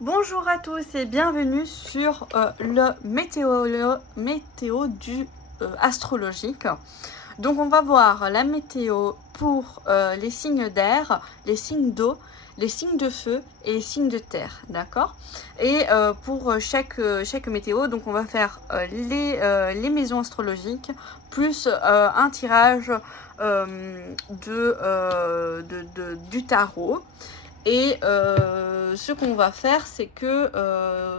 Bonjour à tous et bienvenue sur le météo du astrologique. Donc on va voir la météo pour les signes d'air, les signes d'eau, les signes de feu et les signes de terre, d'accord? Et pour chaque météo, donc on va faire les maisons astrologiques plus un tirage du tarot. Et ce qu'on va faire, c'est que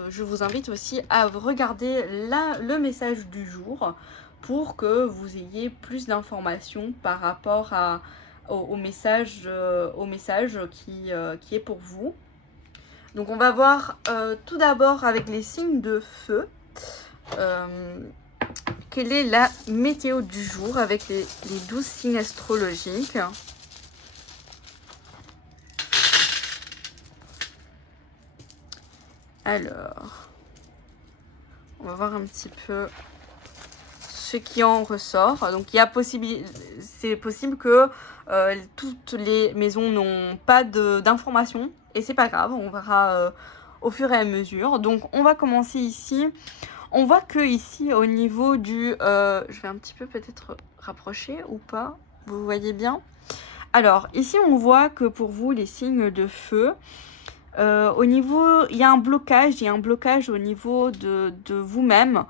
je vous invite aussi à regarder le message du jour pour que vous ayez plus d'informations par rapport au message qui est pour vous. Donc on va voir tout d'abord avec les signes de feu. Quelle est la météo du jour avec les 12 signes astrologiques? Alors, on va voir un petit peu ce qui en ressort. Donc, c'est possible que toutes les maisons n'ont pas d'informations et c'est pas grave, on verra au fur et à mesure. Donc, on va commencer ici. On voit que ici, au niveau du... je vais un petit peu peut-être rapprocher ou pas. Vous voyez bien? Alors, ici, on voit que pour vous, les signes de feu... au niveau, il y a un blocage au niveau de vous-même.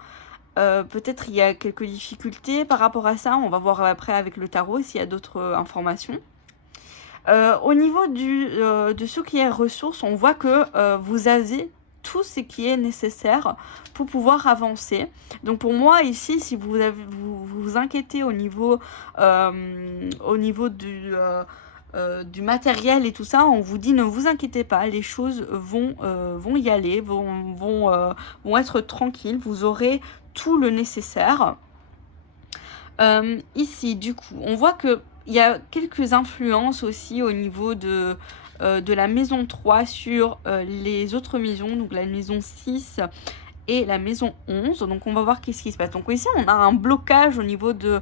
Peut-être il y a quelques difficultés par rapport à ça. On va voir après avec le tarot s'il y a d'autres informations. Au niveau de ce qui est ressources, on voit que vous avez tout ce qui est nécessaire pour pouvoir avancer. Donc pour moi ici, si vous inquiétez au niveau du matériel et tout ça, on vous dit ne vous inquiétez pas, les choses vont y aller, vont être tranquilles, vous aurez tout le nécessaire. Ici, du coup, on voit que il y a quelques influences aussi au niveau de la maison 3 sur les autres maisons, donc la maison 6 et la maison 11. Donc on va voir qu'est-ce qui se passe. Donc ici on a un blocage au niveau de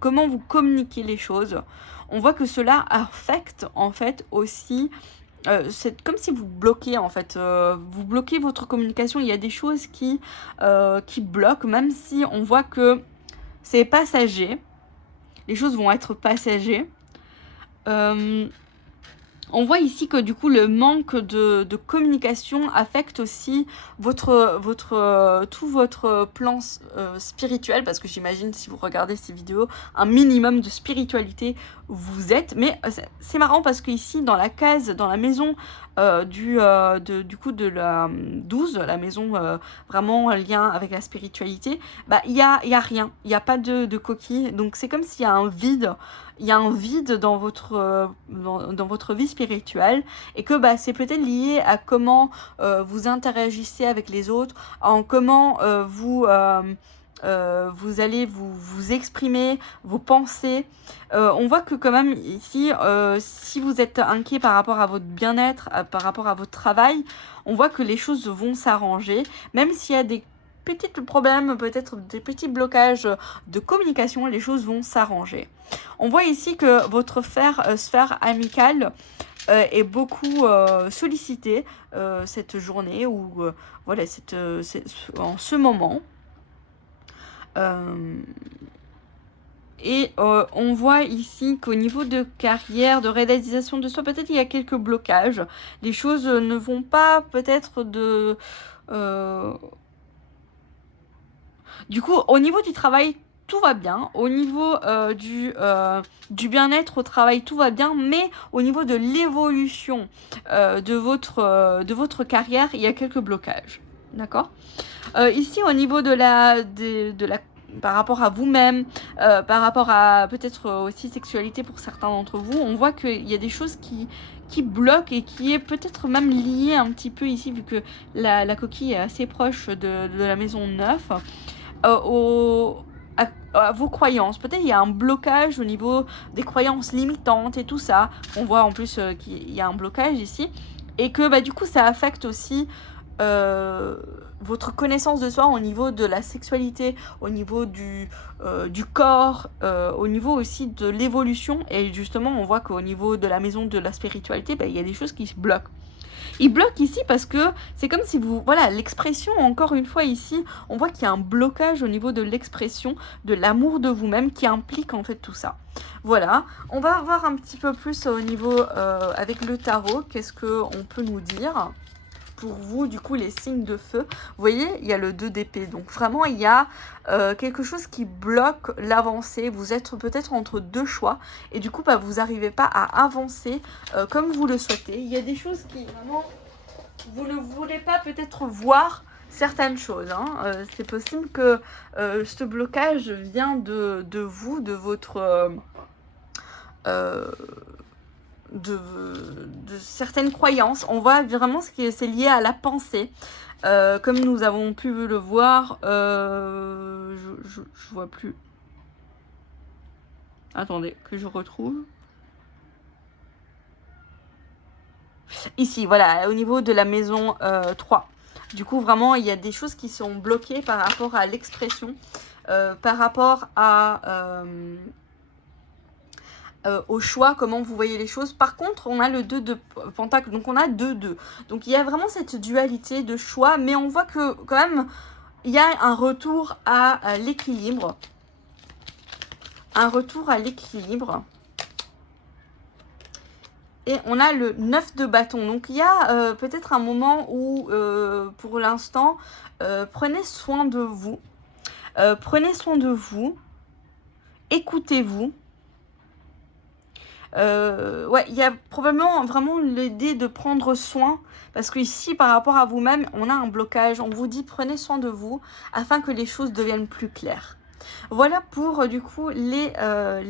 comment vous communiquez les choses. On voit que cela affecte en fait aussi c'est comme si vous bloquez en fait, vous bloquez votre communication. Il y a des choses qui bloquent, même si on voit que c'est passager. Les choses vont être passagers. On voit ici que du coup le manque de communication affecte aussi tout votre plan spirituel, parce que j'imagine si vous regardez ces vidéos, un minimum de spiritualité vous êtes. Mais c'est marrant parce que ici dans la case, dans la maison du coup de la 12, la maison vraiment en lien avec la spiritualité, bah il y a rien, il n'y a pas de coquille. Donc c'est comme s'il y a un vide. Il y a un vide dans votre vie spirituelle et que bah, c'est peut-être lié à comment vous interagissez avec les autres, en comment vous allez vous exprimer, vos pensées. On voit que quand même ici, si vous êtes inquiet par rapport à votre bien-être, par rapport à votre travail, on voit que les choses vont s'arranger, même s'il y a des petits problèmes, peut-être des petits blocages de communication, les choses vont s'arranger. On voit ici que votre sphère amicale est beaucoup sollicitée cette journée ou voilà, en ce moment. Et on voit ici qu'au niveau de carrière, de réalisation de soi, peut-être il y a quelques blocages. Les choses ne vont pas peut-être de... Du coup, au niveau du travail, tout va bien. Au niveau du bien-être au travail, tout va bien. Mais au niveau de l'évolution de votre carrière, il y a quelques blocages. D'accord ? Ici, au niveau de la par rapport à vous-même, par rapport à peut-être aussi sexualité pour certains d'entre vous, on voit qu'il y a des choses qui bloquent et qui est peut-être même lié un petit peu ici, vu que la coquille est assez proche de la maison 9, à vos croyances. Peut-être il y a un blocage au niveau des croyances limitantes et tout ça. On voit en plus qu'il y a un blocage ici et que bah, du coup ça affecte aussi votre connaissance de soi au niveau de la sexualité, au niveau du corps, au niveau aussi de l'évolution. Et justement, on voit qu'au niveau de la maison de la spiritualité, il y a des choses qui se bloquent. Il bloque ici parce que c'est comme si vous... Voilà, l'expression, encore une fois ici, on voit qu'il y a un blocage au niveau de l'expression, de l'amour de vous-même qui implique en fait tout ça. Voilà, on va voir un petit peu plus au niveau, avec le tarot, qu'est-ce qu'on peut nous dire pour vous, du coup, les signes de feu. Vous voyez, il y a le 2 d'épée. Donc, vraiment, il y a quelque chose qui bloque l'avancée. Vous êtes peut-être entre deux choix. Et du coup, vous n'arrivez pas à avancer comme vous le souhaitez. Il y a des choses qui, vraiment, vous ne voulez pas peut-être voir certaines choses. C'est possible que ce blocage vient de vous, de votre... de certaines croyances. On voit vraiment ce qui c'est lié à la pensée. Comme nous avons pu le voir, je vois plus. Attendez, que je retrouve. Ici, voilà, au niveau de la maison 3. Du coup, vraiment, il y a des choses qui sont bloquées par rapport à l'expression, par rapport à... au choix, comment vous voyez les choses. Par contre, on a le 2 de pentacle, donc on a 2-2. Donc il y a vraiment cette dualité de choix, mais on voit que quand même, il y a un retour à l'équilibre. Un retour à l'équilibre. Et on a le 9 de bâton. Donc il y a peut-être un moment où, pour l'instant, prenez soin de vous. Prenez soin de vous. Écoutez-vous. Ouais, il y a probablement vraiment l'idée de prendre soin, parce que ici, par rapport à vous-même, on a un blocage. On vous dit, prenez soin de vous, afin que les choses deviennent plus claires. Voilà pour, du coup, la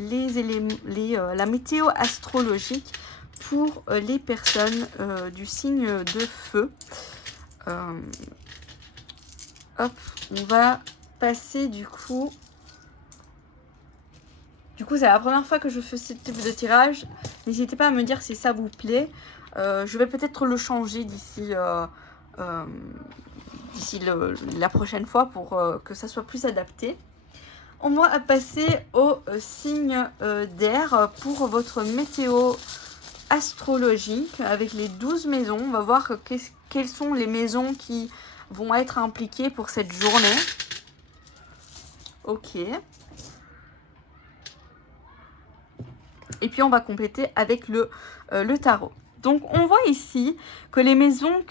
météo astrologique pour les personnes du signe de feu. Hop, on va passer, du coup... Du coup, c'est la première fois que je fais ce type de tirage. N'hésitez pas à me dire si ça vous plaît. Je vais peut-être le changer d'ici la prochaine fois pour que ça soit plus adapté. On va passer au signe d'air pour votre météo astrologique avec les 12 maisons. On va voir quelles sont les maisons qui vont être impliquées pour cette journée. Ok. Et puis on va compléter avec le tarot. Donc on voit ici que les maisons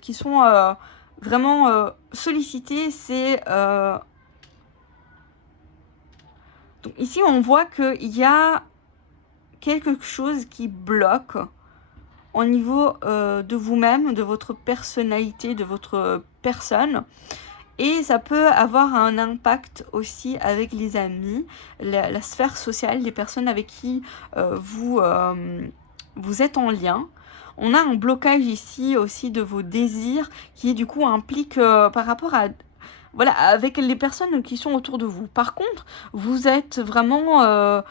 qui sont vraiment sollicitées, c'est... Donc ici on voit qu'il y a quelque chose qui bloque au niveau de vous-même, de votre personnalité, de votre personne. Et ça peut avoir un impact aussi avec les amis, la sphère sociale, les personnes avec qui vous êtes en lien. On a un blocage ici aussi de vos désirs qui du coup implique par rapport à... Voilà, avec les personnes qui sont autour de vous. Par contre, vous êtes vraiment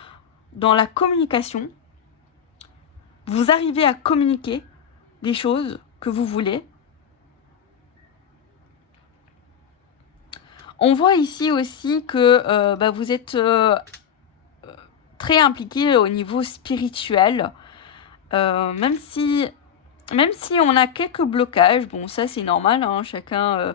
dans la communication. Vous arrivez à communiquer les choses que vous voulez. On voit ici aussi que vous êtes très impliqué au niveau spirituel. Même si on a quelques blocages, bon ça c'est normal, hein, chacun,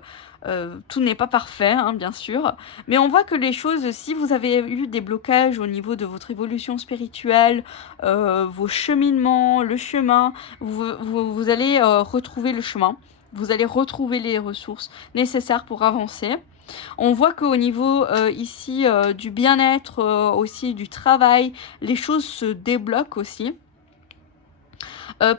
tout n'est pas parfait, hein, bien sûr. Mais on voit que les choses, si vous avez eu des blocages au niveau de votre évolution spirituelle, vos cheminements, le chemin, vous allez retrouver le chemin. Vous allez retrouver les ressources nécessaires pour avancer. On voit qu'au niveau ici du bien-être, aussi du travail, les choses se débloquent aussi.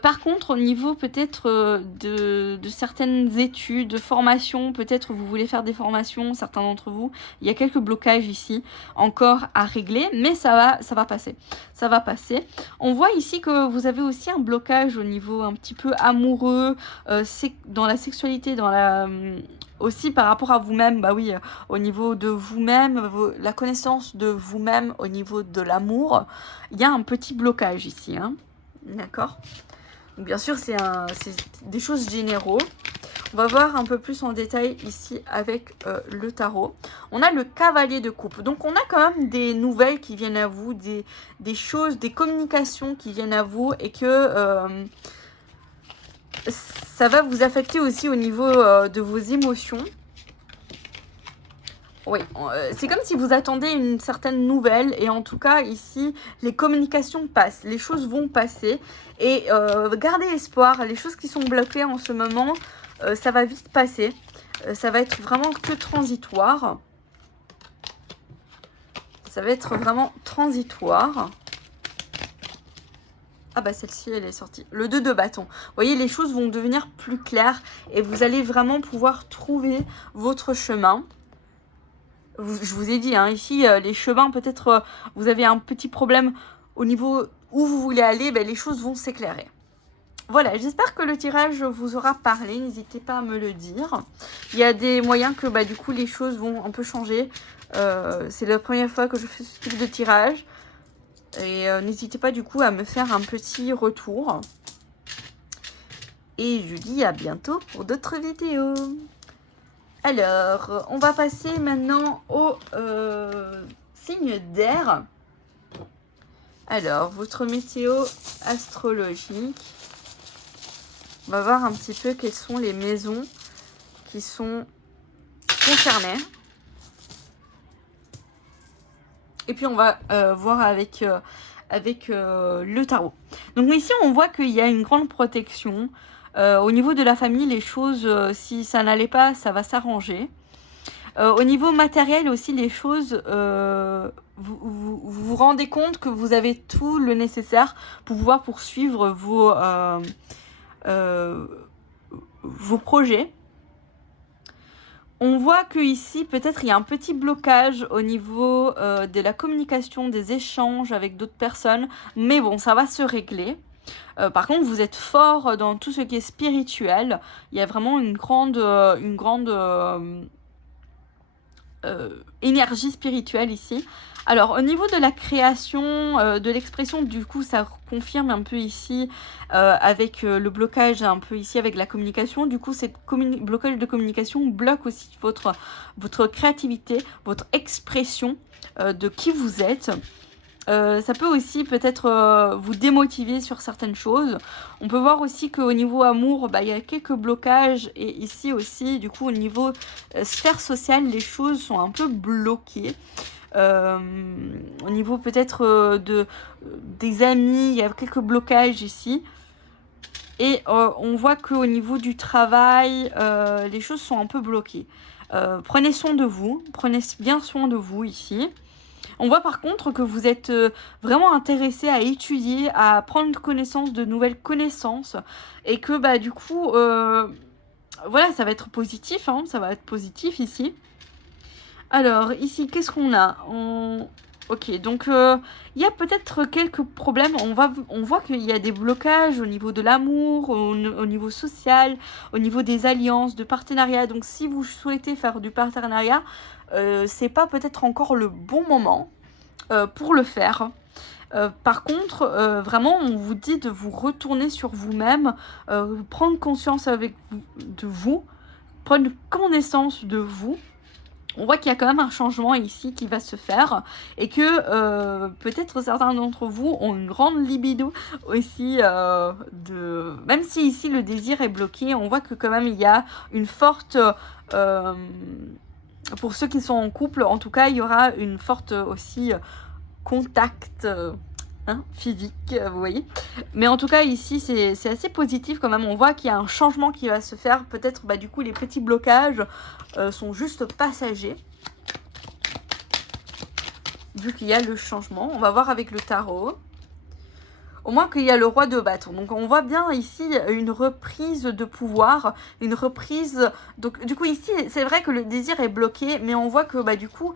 Par contre, au niveau peut-être de certaines études, de formations, peut-être vous voulez faire des formations, certains d'entre vous, il y a quelques blocages ici encore à régler, mais ça va passer. Ça va passer. On voit ici que vous avez aussi un blocage au niveau un petit peu amoureux, dans la sexualité, dans la... aussi par rapport à vous-même, bah oui, au niveau de vous-même, la connaissance de vous-même au niveau de l'amour, il y a un petit blocage ici, hein. D'accord. Bien sûr, c'est des choses généraux. On va voir un peu plus en détail ici avec le tarot. On a le cavalier de coupe. Donc, on a quand même des nouvelles qui viennent à vous, des choses, des communications qui viennent à vous et que ça va vous affecter aussi au niveau de vos émotions. Oui, c'est comme si vous attendez une certaine nouvelle et en tout cas ici, les communications passent, les choses vont passer et gardez espoir, les choses qui sont bloquées en ce moment, ça va vite passer, ça va être vraiment que transitoire. Ça va être vraiment transitoire. Ah bah celle-ci, elle est sortie. Le 2 de bâton. Vous voyez, les choses vont devenir plus claires et vous allez vraiment pouvoir trouver votre chemin. Je vous ai dit, hein, ici, les chemins, peut-être vous avez un petit problème au niveau où vous voulez aller, ben, les choses vont s'éclairer. Voilà, j'espère que le tirage vous aura parlé, n'hésitez pas à me le dire. Il y a des moyens que bah, du coup les choses vont un peu changer. C'est la première fois que je fais ce type de tirage. Et n'hésitez pas du coup à me faire un petit retour. Et je vous dis à bientôt pour d'autres vidéos. Alors, on va passer maintenant au signe d'air. Alors, votre météo astrologique. On va voir un petit peu quelles sont les maisons qui sont concernées. Et puis, on va voir avec le tarot. Donc ici, on voit qu'il y a une grande protection. Au niveau de la famille, les choses, si ça n'allait pas, ça va s'arranger. Au niveau matériel aussi, les choses, vous vous rendez compte que vous avez tout le nécessaire pour pouvoir poursuivre vos projets. On voit que ici, peut-être, il y a un petit blocage au niveau de la communication, des échanges avec d'autres personnes. Mais bon, ça va se régler. Par contre, vous êtes fort dans tout ce qui est spirituel. Il y a vraiment une grande énergie spirituelle ici. Alors, au niveau de la création, de l'expression, du coup, ça confirme un peu ici avec le blocage, un peu ici avec la communication. Du coup, cette blocage de communication bloque aussi votre créativité, votre expression de qui vous êtes. Ça peut aussi peut-être vous démotiver sur certaines choses. On peut voir aussi qu'au niveau amour, bah, il y a quelques blocages. Et ici aussi, du coup, au niveau sphère sociale, les choses sont un peu bloquées. Au niveau peut-être des amis, il y a quelques blocages ici. Et on voit qu'au niveau du travail, les choses sont un peu bloquées. Prenez soin de vous, prenez bien soin de vous ici. On voit par contre que vous êtes vraiment intéressé à étudier, à prendre connaissance de nouvelles connaissances. Et que bah du coup, voilà, ça va être positif, hein, ça va être positif ici. Alors, ici, qu'est-ce qu'on a? Ok, donc il y a peut-être quelques problèmes. On voit qu'il y a des blocages au niveau de l'amour, au niveau social, au niveau des alliances, de partenariat. Donc, si vous souhaitez faire du partenariat, c'est pas peut-être encore le bon moment pour le faire. Par contre, vraiment, on vous dit de vous retourner sur vous-même, prendre conscience de vous, prendre connaissance de vous. On voit qu'il y a quand même un changement ici qui va se faire et que peut-être certains d'entre vous ont une grande libido aussi même si ici le désir est bloqué, on voit que quand même il y a une forte pour ceux qui sont en couple, en tout cas il y aura une forte aussi contact physique, vous voyez. Mais en tout cas ici c'est assez positif quand même, on voit qu'il y a un changement qui va se faire, peut-être bah, du coup les petits blocages sont juste passagers vu qu'il y a le changement. On va voir avec le tarot. Au moins qu'il y a le roi de bâton. Donc on voit bien ici une reprise de pouvoir, une reprise. Donc du coup ici c'est vrai que le désir est bloqué, mais on voit que bah du coup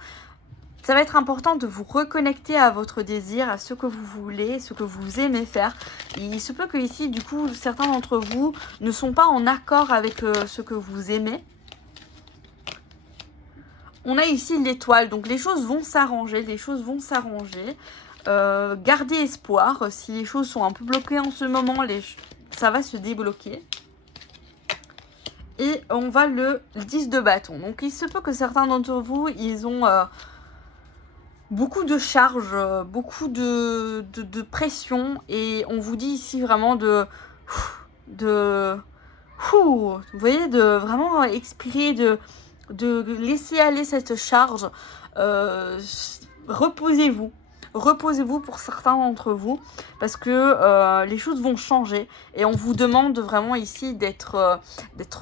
ça va être important de vous reconnecter à votre désir, à ce que vous voulez, ce que vous aimez faire. Il se peut que ici du coup certains d'entre vous ne sont pas en accord avec ce que vous aimez. On a ici l'étoile, donc les choses vont s'arranger, gardez espoir, si les choses sont un peu bloquées en ce moment, ça va se débloquer. Et on va le 10 de bâton. Donc il se peut que certains d'entre vous, ils ont beaucoup de charges, beaucoup de pression. Et on vous dit ici vraiment vous voyez, de vraiment expirer, de laisser aller cette charge. Reposez-vous. Reposez-vous pour certains d'entre vous parce que les choses vont changer et on vous demande vraiment ici d'être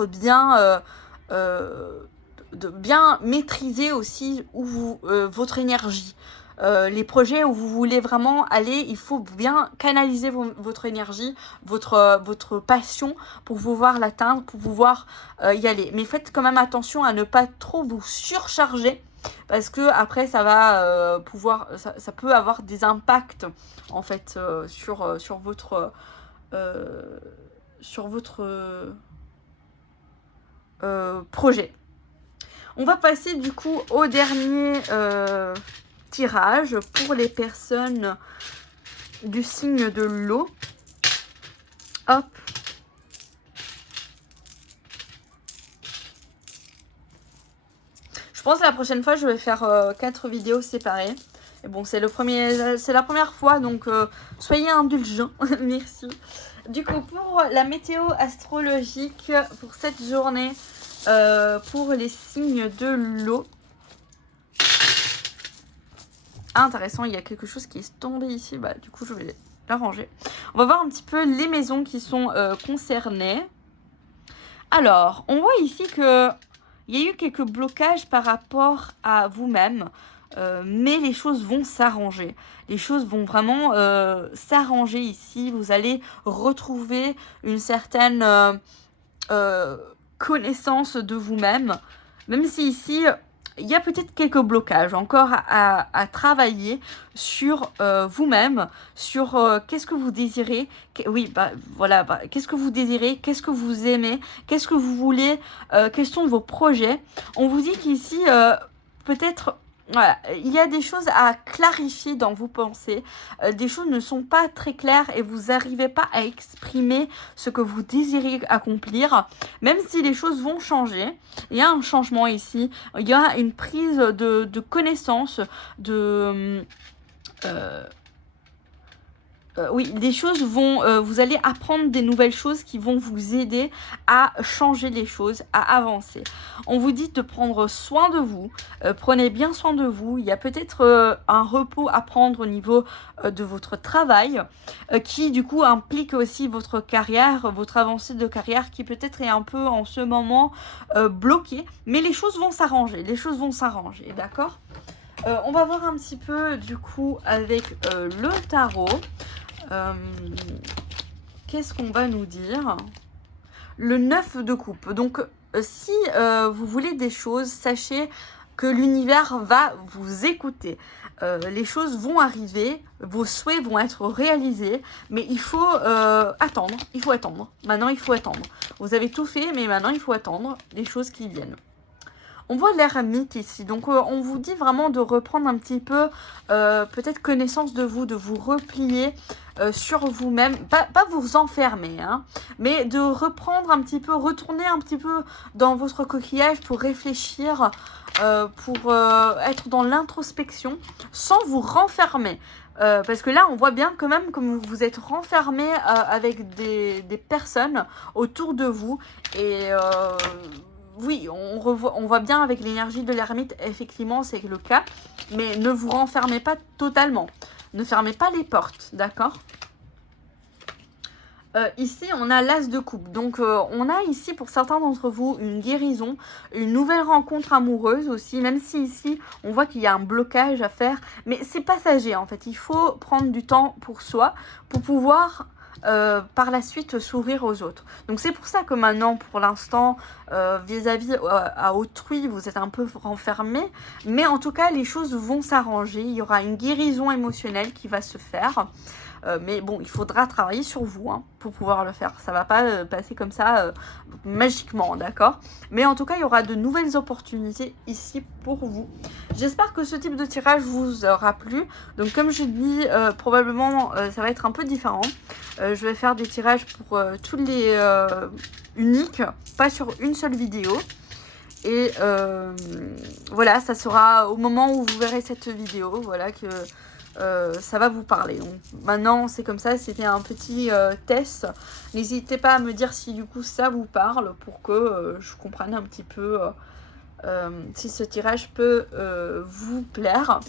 bien, de bien maîtriser aussi votre énergie. Les projets où vous voulez vraiment aller, il faut bien canaliser votre énergie, votre passion pour pouvoir l'atteindre, pour pouvoir y aller. Mais faites quand même attention à ne pas trop vous surcharger parce que après ça va ça peut avoir des impacts en fait sur votre projet. On va passer du coup au dernier tirage pour les personnes du signe de l'eau. Hop. Je pense que la prochaine fois, je vais faire 4 vidéos séparées. Et bon, c'est la première fois, donc soyez indulgents. Merci. Du coup, pour la météo astrologique pour cette journée, pour les signes de l'eau. Ah, intéressant, il y a quelque chose qui est tombé ici. Bah, du coup, je vais l'arranger. On va voir un petit peu les maisons qui sont concernées. Alors, on voit ici que il y a eu quelques blocages par rapport à vous-même, mais les choses vont s'arranger. Les choses vont vraiment s'arranger ici. Vous allez retrouver une certaine connaissance de vous-même, même si ici, il y a peut-être quelques blocages encore à travailler sur vous-même, sur qu'est-ce que vous désirez, qu'est-ce que vous désirez, qu'est-ce que vous aimez, qu'est-ce que vous voulez, quels sont vos projets. On vous dit qu'ici, peut-être, voilà, il y a des choses à clarifier dans vos pensées, des choses ne sont pas très claires et vous n'arrivez pas à exprimer ce que vous désirez accomplir, même si les choses vont changer. Il y a un changement ici, il y a une prise de connaissance, oui, des choses vont, vous allez apprendre des nouvelles choses qui vont vous aider à changer les choses, à avancer. On vous dit de prendre soin de vous, prenez bien soin de vous. Il y a peut-être un repos à prendre au niveau de votre travail, qui du coup implique aussi votre carrière, votre avancée de carrière qui peut-être est un peu en ce moment bloquée. Mais les choses vont s'arranger, d'accord ? On va voir un petit peu du coup avec le tarot. Qu'est-ce qu'on va nous dire? Le 9 de coupe. Donc, si vous voulez des choses, sachez que l'univers va vous écouter. Les choses vont arriver, vos souhaits vont être réalisés, mais il faut attendre. Il faut attendre. Maintenant, il faut attendre. Vous avez tout fait, mais maintenant, il faut attendre les choses qui viennent. On voit l'ermite ici, donc on vous dit vraiment de reprendre un petit peu peut-être connaissance de vous, de vous replier sur vous-même, pas vous enfermer, hein, mais de reprendre un petit peu, retourner un petit peu dans votre coquillage pour réfléchir, pour être dans l'introspection sans vous renfermer. Parce que là, on voit bien quand même comme vous êtes renfermé avec des personnes autour de vous et... oui, on voit bien avec l'énergie de l'ermite, effectivement, c'est le cas. Mais ne vous renfermez pas totalement. Ne fermez pas les portes, d'accord ? Ici, on a l'as de coupe. Donc, on a ici, pour certains d'entre vous, une guérison, une nouvelle rencontre amoureuse aussi. Même si ici, on voit qu'il y a un blocage à faire. Mais c'est passager, en fait. Il faut prendre du temps pour soi, pour pouvoir... par la suite s'ouvrir aux autres. Donc c'est pour ça que maintenant pour l'instant vis-à-vis à autrui vous êtes un peu renfermé, mais en tout cas les choses vont s'arranger, il y aura une guérison émotionnelle qui va se faire. mais bon, il faudra travailler sur vous hein, pour pouvoir le faire. Ça va pas passer comme ça magiquement, d'accord? Mais en tout cas, il y aura de nouvelles opportunités ici pour vous. J'espère que ce type de tirage vous aura plu. Donc comme je dis, probablement ça va être un peu différent. Je vais faire des tirages pour tous les uniques, pas sur une seule vidéo. Et voilà, ça sera au moment où vous verrez cette vidéo, voilà que ça va vous parler. Donc, maintenant, c'est comme ça, c'était un petit test. N'hésitez pas à me dire si du coup ça vous parle pour que je comprenne un petit peu si ce tirage peut vous plaire.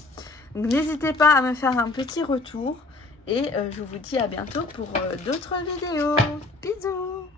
Donc n'hésitez pas à me faire un petit retour et je vous dis à bientôt pour d'autres vidéos. Bisous!